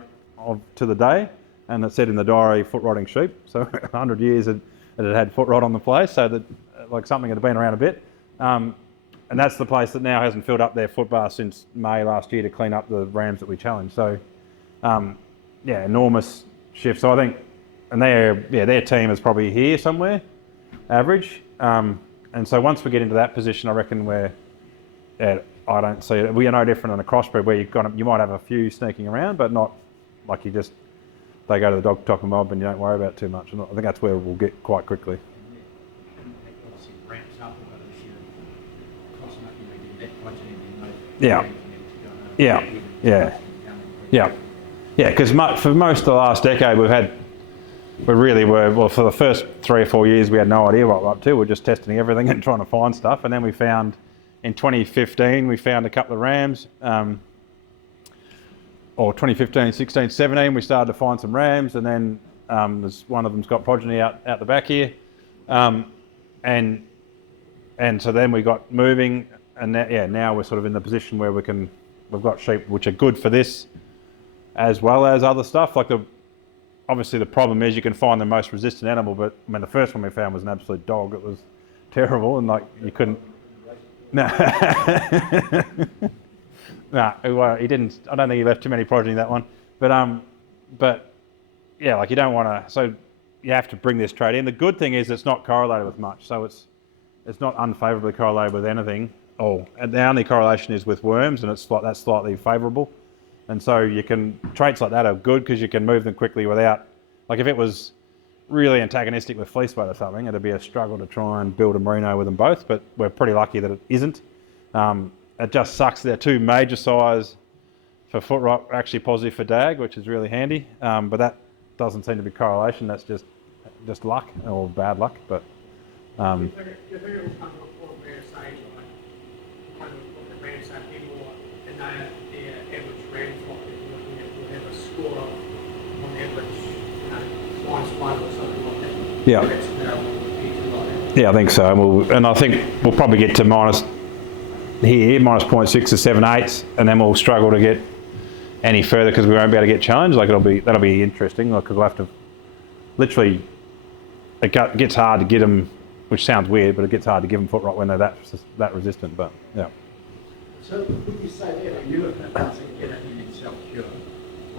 to the day, and it said in the diary footrotting sheep. So 100 years it had footrot on the place, so that like something had been around a bit. And that's the place that now hasn't filled up their footbar since May last year to clean up the rams that we challenged. So yeah, enormous shift. So I think, and their team is probably here somewhere, average. And so once we get into that position, I reckon I don't see it. We are no different than a crossbred where you might have a few sneaking around, but not like they go to the dog top and mob and you don't worry about it too much. And I think that's where we'll get quite quickly. Obviously ramps up a bit this year, crossing up, that budget Yeah, because for most of the last decade for the first 3 or 4 years we had no idea what we were up to. We were just testing everything and trying to find stuff, and then we found in 2015 we found a couple of rams, or 2015, 16, 17 we started to find some rams, and then there's one of them's got progeny out the back here, and so then we got moving, and now we're sort of in the position where we've got sheep which are good for this as well as other stuff. Like obviously the problem is you can find the most resistant animal, but I mean the first one we found was an absolute dog. It was terrible, and like you couldn't. No, no, he didn't. I don't think he left too many progeny that one. But yeah, like you don't want to. So you have to bring this trait in. The good thing is it's not correlated with much, so it's not unfavourably correlated with anything. And the only correlation is with worms, and that's slightly favourable. And so traits like that are good because you can move them quickly without, like if it was really antagonistic with fleece weight or something, it'd be a struggle to try and build a merino with them both, but we're pretty lucky that it isn't. It just sucks. They're two major size for footrot, actually positive for DAG, which is really handy, but that doesn't seem to be correlation, that's just luck or bad luck. But You think it will come to a point where, say, like, kind of look at rams at Benmore, and their average ram flock will have a score of, on average, -1 or something like that. Yeah. That's about like that. yeah, I think so. And I think we'll probably get to -0.6 or 7/8, and then we'll struggle to get any further because we won't be able to get challenged. Like that'll be interesting. Like, 'cause we'll have to literally. It gets hard to get them, which sounds weird, but it gets hard to give them footrot when they're that resistant. But yeah. So would you say that you doesn't get anything self-cure?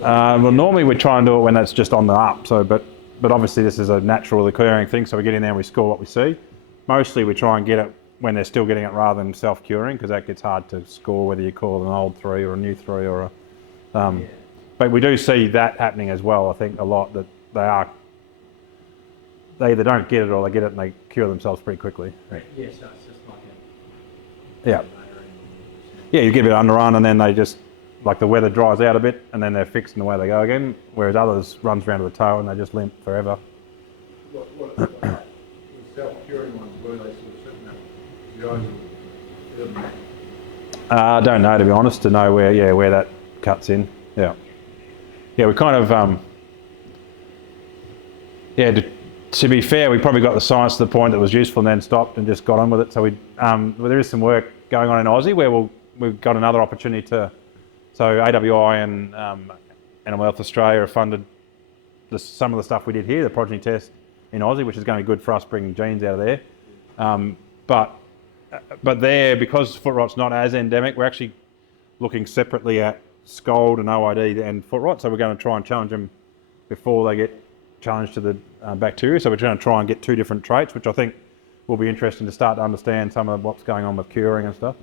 Well, normally we try and do it when that's just on the up. So, but obviously this is a natural occurring thing. So we get in there and we score what we see. Mostly we try and get it when they're still getting it rather than self-curing, because that gets hard to score whether you call it an old 3 or a new 3 or a. But we do see that happening as well. I think a lot that they either don't get it or they get it and they cure themselves pretty quickly. Right. Yeah, so it's just like Yeah. Yeah, you give it under run and then they just, like the weather dries out a bit and then they're fixed and away they go again, whereas others runs around to the toe and they just limp forever. What self-curing ones were they sort of sitting at? I don't know, to be honest, to know where that cuts in. Yeah. Yeah, we kind of, to be fair, we probably got the science to the point that was useful and then stopped and just got on with it. So well, there is some work going on in Aussie where we've got another opportunity so AWI and Animal Health Australia have funded some of the stuff we did here, the progeny test in Aussie, which is going to be good for us bringing genes out of there. But there, because footrot's not as endemic, we're actually looking separately at scald and OID and footrot. So we're going to try and challenge them before they get challenge to the bacteria. So we're trying to try and get two different traits, which I think will be interesting to start to understand some of what's going on with curing and stuff.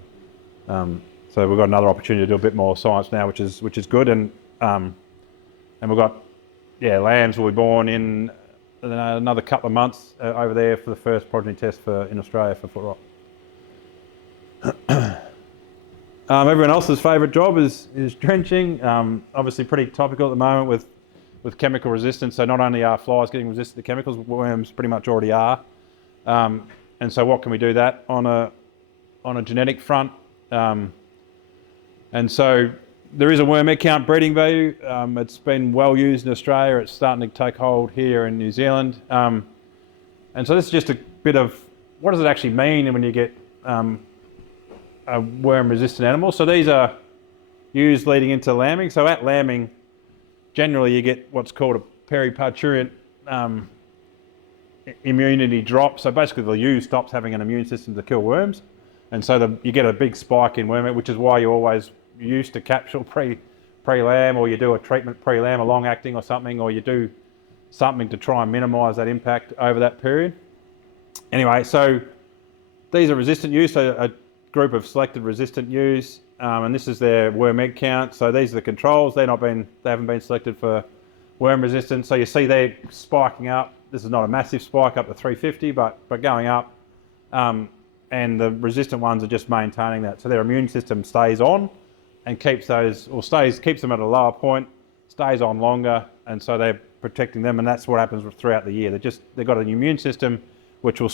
So we've got another opportunity to do a bit more science now, which is good. And we've got lambs will be born in another couple of months over there for the first progeny test in Australia for footrot. Everyone else's favourite job is drenching. Obviously pretty topical at the moment with chemical resistance. So not only are flies getting resistant to chemicals, worms pretty much already are. And so what can we do that on a genetic front? And so there is a worm egg count breeding value. It's been well used in Australia. It's starting to take hold here in New Zealand. And so this is just a bit of what does it actually mean when you get a worm-resistant animal. So these are used leading into lambing. So at lambing, generally you get what's called a periparturient immunity drop. So basically the ewe stops having an immune system to kill worms. And so you get a big spike in worm egg, which is why you always used to capsule pre-lamb, or you do a treatment pre-lamb, a long-acting or something, or you do something to try and minimise that impact over that period. Anyway, so these are resistant ewes, so a group of selected resistant ewes, and this is their worm egg count. So these are the controls. They haven't been selected for worm resistance. So you see they're spiking up. This is not a massive spike up to 350, but going up. And the resistant ones are just maintaining that. So their immune system stays on and keeps them at a lower point, stays on longer, and so they're protecting them, and that's what happens throughout the year. They've got an immune system which will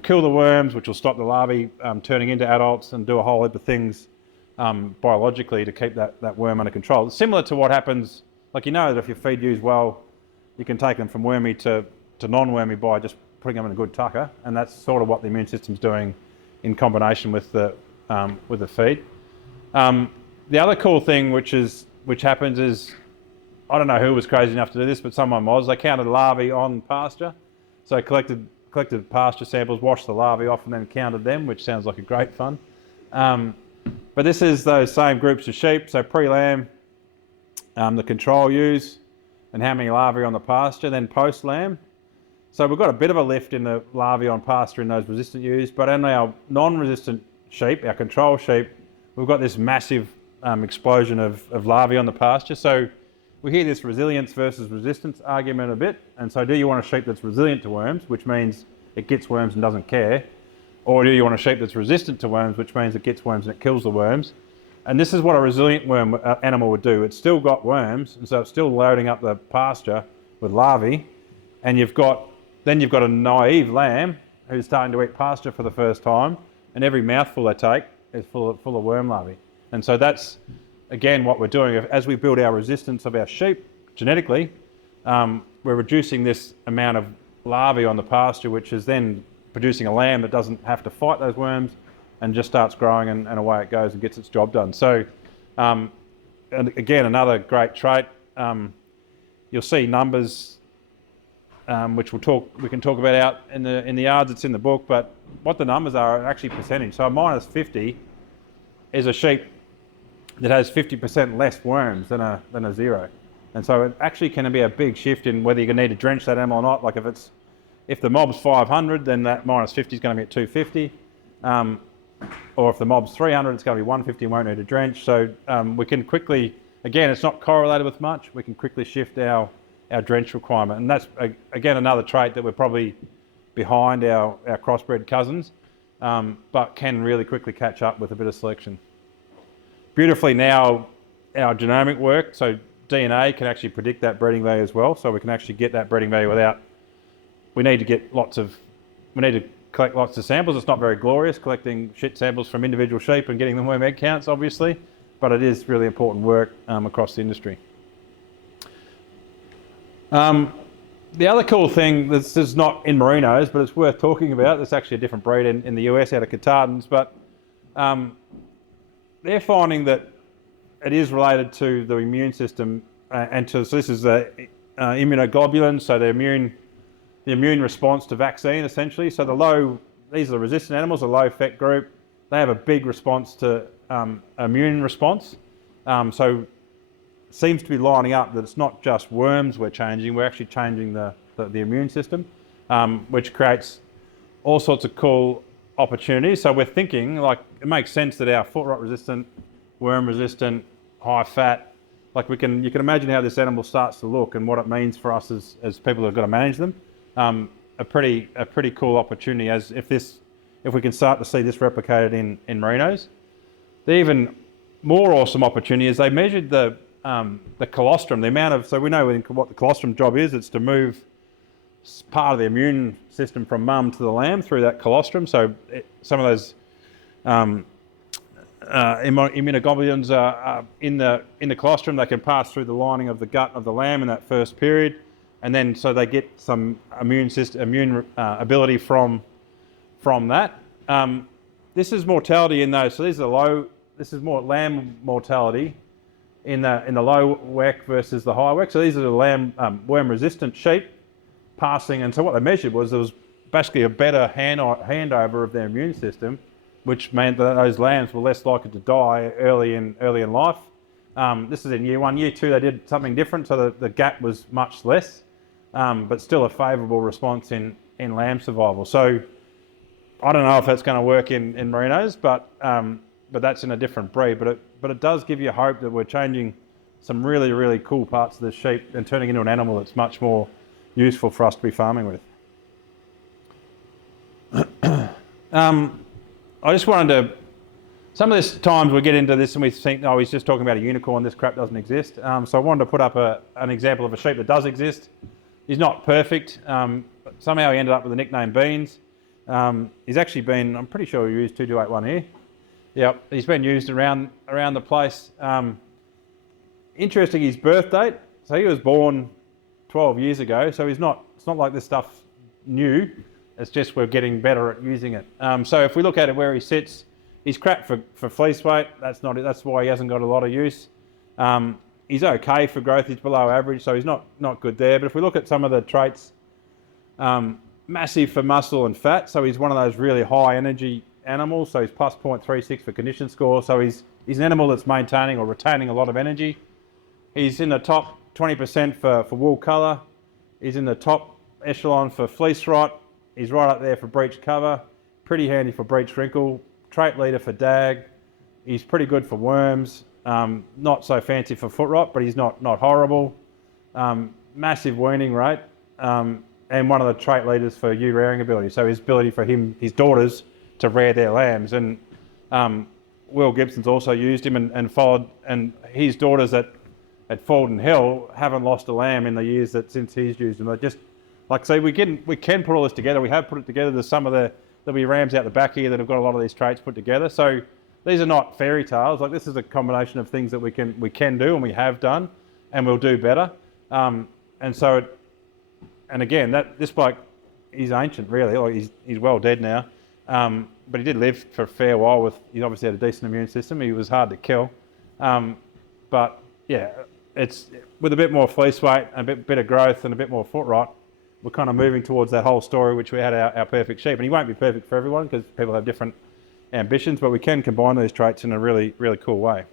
kill the worms, which will stop the larvae turning into adults, and do a whole heap of things biologically to keep that worm under control. It's similar to what happens, like that if you feed ewes well, you can take them from wormy to non-wormy by just putting them in a good tucker, and that's sort of what the immune system's doing in combination with the feed. The other cool thing which happens is, I don't know who was crazy enough to do this, but someone was. They counted larvae on pasture, so collected pasture samples, washed the larvae off, and then counted them, which sounds like a great fun. But this is those same groups of sheep, so pre-lamb, the control ewes, and how many larvae on the pasture, then post-lamb. So we've got a bit of a lift in the larvae on pasture in those resistant ewes, but in our non-resistant sheep, our control sheep, we've got this massive explosion of larvae on the pasture. So we hear this resilience versus resistance argument a bit. And so do you want a sheep that's resilient to worms, which means it gets worms and doesn't care? Or do you want a sheep that's resistant to worms, which means it gets worms and it kills the worms? And this is what a resilient worm animal would do. It's still got worms, and so it's still loading up the pasture with larvae. And then you've got a naive lamb who's starting to eat pasture for the first time, and every mouthful they take is full of worm larvae. And so that's, again, what we're doing. As we build our resistance of our sheep genetically, we're reducing this amount of larvae on the pasture, which is then producing a lamb that doesn't have to fight those worms and just starts growing, and away it goes and gets its job done. So, and again, another great trait. You'll see numbers, which we can talk about out in the yards. It's in the book, but what the numbers are actually percentage. So a minus 50 is a sheep that has 50% less worms than a zero, and so it actually can be a big shift in whether you need to drench that animal or not. Like if the mob's 500, then that minus 50 is going to be at 250, or if the mob's 300, it's going to be 150 and won't need to drench. So we can quickly, again, it's not correlated with much. We can quickly shift our drench requirement, and that's again another trait that we're probably behind our crossbred cousins, but can really quickly catch up with a bit of selection. Beautifully now, our genomic work, so DNA can actually predict that breeding value as well, so we can actually get that breeding value we need to collect lots of samples. It's not very glorious collecting shit samples from individual sheep and getting them worm egg counts, obviously, but it is really important work across the industry. The other cool thing, this is not in Merinos, but it's worth talking about. There's actually a different breed in the US out of Catardans, but they're finding that it is related to the immune system, so this is the immunoglobulins, so the immune response to vaccine, essentially. So these are the resistant animals, a low FET group. They have a big response to immune response. So seems to be lining up that it's not just worms we're changing, we're actually changing the immune system, which creates all sorts of cool opportunities. So we're thinking, like, it makes sense that our foot rot resistant, worm resistant, high fat, like you can imagine how this animal starts to look and what it means for us as people who've got to manage them. A pretty cool opportunity as if we can start to see this replicated in Merinos. The even more awesome opportunity is they measured the colostrum, the amount of, so we know what the colostrum job is, it's to move part of the immune system from mum to the lamb through that colostrum. So some of those immunoglobulins are in the colostrum. They can pass through the lining of the gut of the lamb in that first period, and then so they get some immune ability from that. This is mortality in those. So these are low. This is more lamb mortality in the low WEC versus the high WEC. So these are the lamb worm resistant sheep passing, and so what they measured was there was basically a better handover of their immune system, which meant that those lambs were less likely to die early in life. This is in year 1. Year 2 they did something different, so the gap was much less, but still a favourable response in lamb survival. So I don't know if that's going to work in Merinos, but that's in a different breed. But it does give you hope that we're changing some really, really cool parts of the sheep and turning into an animal that's much more useful for us to be farming with. I just wanted to, some of this times we get into this and we think, oh, he's just talking about a unicorn, this crap doesn't exist. So I wanted to put up an example of a sheep that does exist. He's not perfect. But somehow he ended up with the nickname Beans. He's actually been, I'm pretty sure we used 2281 here. Yep, he's been used around the place. Interesting, his birth date. So he was born 12 years ago, so it's not like this stuff's new. It's just we're getting better at using it. So if we look at it where he sits, he's crap for fleece weight. That's why he hasn't got a lot of use. He's okay for growth. He's below average, so he's not good there. But if we look at some of the traits, massive for muscle and fat. So he's one of those really high energy animals. So he's plus 0.36 for condition score. So he's an animal that's maintaining or retaining a lot of energy. He's in the top 20% for wool colour. He's in the top echelon for fleece rot. He's right up there for breech cover. Pretty handy for breech wrinkle. Trait leader for DAG. He's pretty good for worms. Not so fancy for foot rot, but he's not horrible. Massive weaning rate. And one of the trait leaders for ewe rearing ability. So his ability for his daughters to rear their lambs. And Will Gibson's also used him and followed, and his daughters at Faldon Hill haven't lost a lamb in the years since he's used them. They're just, like I say, we can put all this together. We have put it together. There's some of there'll be rams out the back here that have got a lot of these traits put together. So these are not fairy tales. Like, this is a combination of things that we can do and we have done, and we'll do better. And again, this bloke, he's ancient really. Like, he's well dead now, but he did live for a fair while. He obviously had a decent immune system. He was hard to kill, but yeah, it's with a bit more fleece weight and a bit of growth and a bit more foot rot. We're kind of moving towards that whole story, which we had our perfect sheep. And he won't be perfect for everyone because people have different ambitions, but we can combine those traits in a really, really cool way.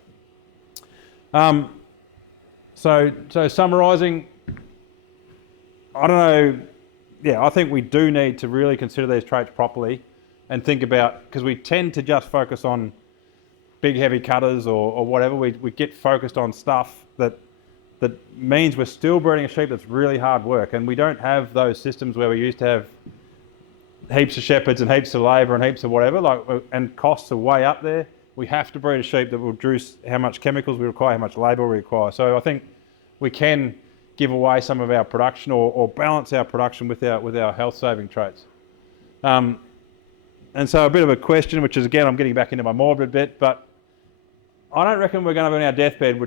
So summarising, I don't know, yeah, I think we do need to really consider these traits properly and think about, because we tend to just focus on big heavy cutters or whatever. We get focused on stuff that means we're still breeding a sheep that's really hard work, and we don't have those systems where we used to have heaps of shepherds and heaps of labour and heaps of whatever, and costs are way up there. We have to breed a sheep that will reduce how much chemicals we require, how much labour we require. So I think we can give away some of our production or balance our production with our health-saving traits. And so a bit of a question, which is, again, I'm getting back into my morbid bit, but I don't reckon we're going to be on our deathbed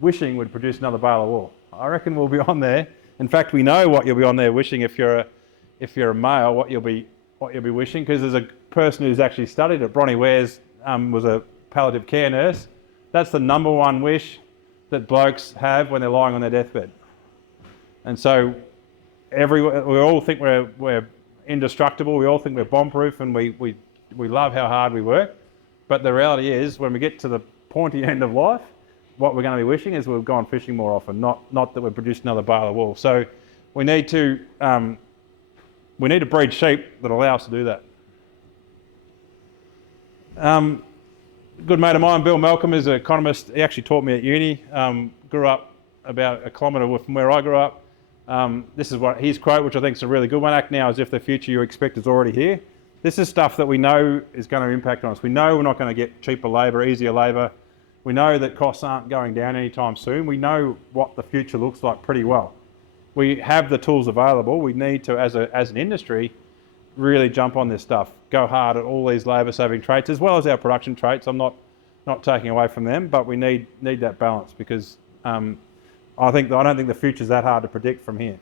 wishing we'd produce another bale of wool. I reckon we'll be on there. In fact, we know what you'll be on there wishing if you're a male, what you'll be wishing, because there's a person who's actually studied it. Bronnie Wares was a palliative care nurse. That's the number one wish that blokes have when they're lying on their deathbed. And so we all think we're indestructible. We all think we're bomb-proof, and we love how hard we work. But the reality is, when we get to the pointy end of life, what we're going to be wishing is we've gone fishing more often, not that we've produced another bale of wool. So we need to breed sheep that allow us to do that. Good mate of mine, Bill Malcolm, is an economist. He actually taught me at uni. Grew up about a kilometre from where I grew up. This is what his quote, which I think is a really good one. Act now as if the future you expect is already here. This is stuff that we know is going to impact on us. We know we're not going to get cheaper labour, easier labour. We know that costs aren't going down anytime soon. We know what the future looks like pretty well. We have the tools available. We need to, as an industry, really jump on this stuff. Go hard at all these labour-saving traits, as well as our production traits. I'm not taking away from them, but we need that balance, because I don't think the future's that hard to predict from here.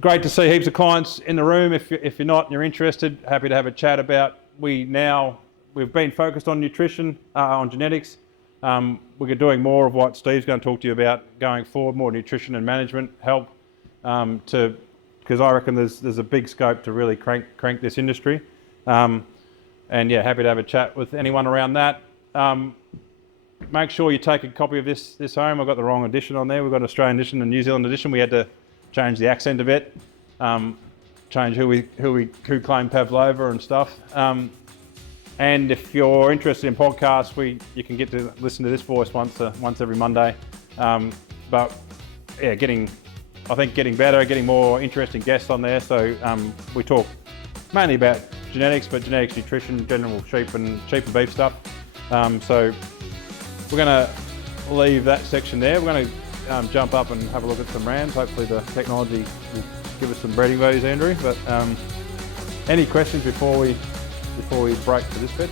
Great to see heaps of clients in the room. If you're not and you're interested, happy to have a chat about. We've been focused on nutrition, on genetics. We're doing more of what Steve's going to talk to you about going forward, more nutrition and management help, because I reckon there's a big scope to really crank this industry. And yeah, happy to have a chat with anyone around that. Make sure you take a copy of this home. I've got the wrong edition on there. We've got an Australian edition and New Zealand edition. We had to change the accent a bit, change who claimed Pavlova and stuff. And if you're interested in podcasts, you can get to listen to this voice once every Monday. But yeah, getting better, getting more interesting guests on there. So we talk mainly about genetics, but genetics, nutrition, general sheep and beef stuff. So we're going to leave that section there. We're going to jump up and have a look at some rams. Hopefully the technology will give us some breeding values, Andrew. But any questions before we break for this bit?